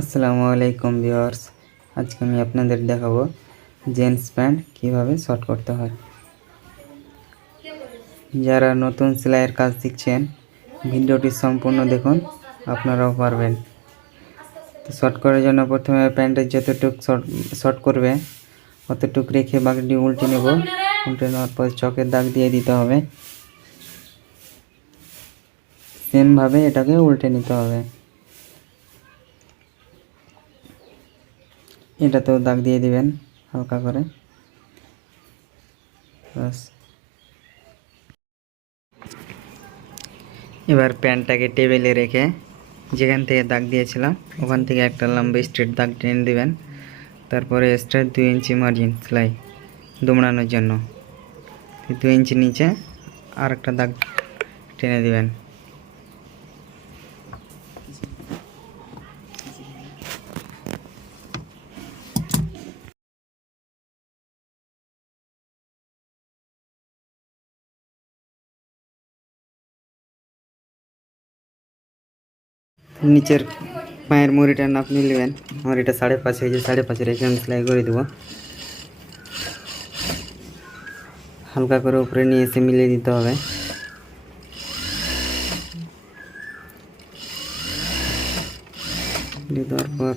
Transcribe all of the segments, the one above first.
আসসালামু আলাইকুম ভিউয়ার্স, আজকে আমি আপনাদের দেখাবো জিন্স প্যান্ট কিভাবে শর্ট করতে হয়। যারা নতুন সেলাইয়ের কাজ শিখছেন ভিডিওটি সম্পূর্ণ দেখুন, আপনারাও পারবেন। তো শর্ট করার জন্য প্রথমে প্যান্টের যতটুকু শর্ট করবে অতটুকু রেখে বাকিটি উল্টে নেব। উল্টে নেওয়ার পর চকের দাগ দিয়ে দিতে হবে। সেমভাবে এটাকে উল্টে নিতে হবে। এটাতেও দাগ দিয়ে দিবেন হালকা করে। বাস, এবার প্যান্টটাকে টেবিলে রেখে যেখান থেকে দাগ দিয়েছিলাম ওখান থেকে একটা লম্বা স্ট্রেট দাগ টেনে দিবেন। তারপরে স্ট্রেট 2 ইঞ্চি মার্জিন সেলাই দুমড়ানোর জন্য 2 ইঞ্চি নিচে আর একটা দাগ টেনে দিবেন। নিচের পায়ের মুড়িটার নাপ নিয়ে নেবেন। আমার এটা 5.5 হয়েছে, 5.5 রেখে আমি সেলাই করে দেবো। হালকা করে উপরে নিয়ে এসে মিলিয়ে দিতে হবে। দেওয়ার পর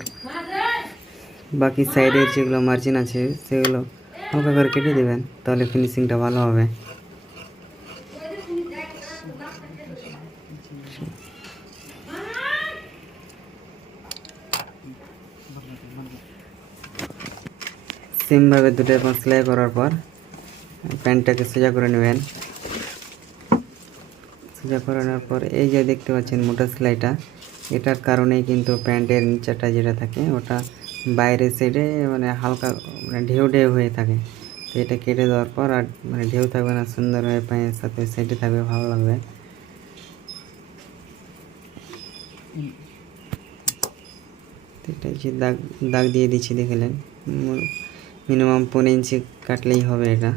বাকি সাইডের যেগুলো মার্জিন আছে সেগুলো হালকা করে কেটে দেবেন, তাহলে ফিনিশিংটা ভালো হবে। সেমভাবে দুটো সেলাই করার পর প্যান্টটাকে সোজা করে নেবেন। সোজা করে নেওয়ার পর এই যে দেখতে পাচ্ছেন মোটা সেলাইটা, এটার কারণেই কিন্তু প্যান্টের নিচেটা যেটা থাকে ওটা বাইরের সাইডে মানে হালকা মানে ঢেউ ঢেউ হয়ে থাকে। তো এটা কেটে দেওয়ার পর আর মানে ঢেউ থাকবে না, সুন্দরভাবে পায়ের সাথে সাইডে থাকবে, ভালো লাগবে। এটা যে দাগ দাগ দিয়ে দিচ্ছি দেখলেন, মিনিমাম 15 ইঞ্চি কাটলেই হবে এটা।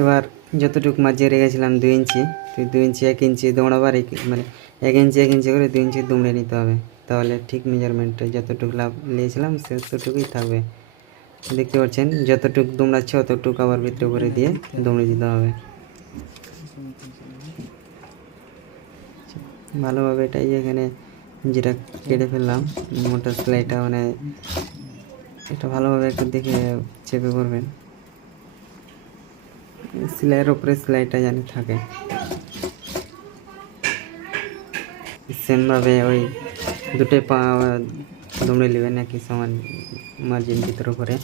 এবার যতটুকু মাঝে রেখেছিলাম 2 ইঞ্চি, তো 2 ইঞ্চি 1 ইঞ্চি দৌড়াবার মানে 1 ইঞ্চি 1 ইঞ্চি করে 2 ইঞ্চি দুমড়ে নিতে হবে, তাহলে ঠিক মেজারমেন্টে যতটুকু লাভ নিয়েছিলাম ততটুকুই থাকবে। দেখতে পাচ্ছেন যতটুকু দুমড়াচ্ছে অতটুকু আবার ভিতরে করে দিয়ে দুমড়ে দিতে হবে ভালোভাবে। এটাই এখানে যেটা কেটে ফেললাম মোটা সেলাইটা, মানে এটা ভালোভাবে একটু দেখে চেপে করবেন, সেলাইয়ের উপরে সেলাইটা জানি থাকে। সেমভাবে ওই দুটোই পা দুমড়ে নেবেন একই সমান মার্জিন ভিতরে করে।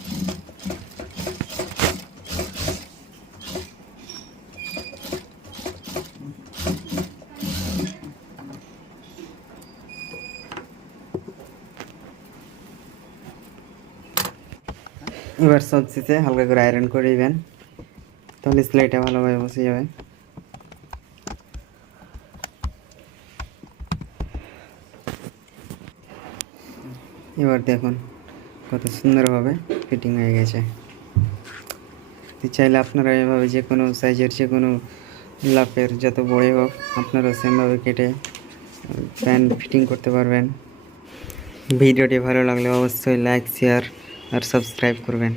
এবার সব শেষে হালকা করে আয়রন করে দিবেন, তাহলে সেলাইটা ভালোভাবে বসে যাবে। এবার দেখুন কত সুন্দরভাবে ফিটিং হয়ে গেছে। চাইলে আপনারা এভাবে যে কোনো সাইজের যে কোনো লাপের যত বড়ই হোক আপনারা সেমভাবে কেটে প্যান্ট ফিটিং করতে পারবেন। ভিডিওটি ভালো লাগলে অবশ্যই লাইক, শেয়ার আর সাবস্ক্রাইব করবেন।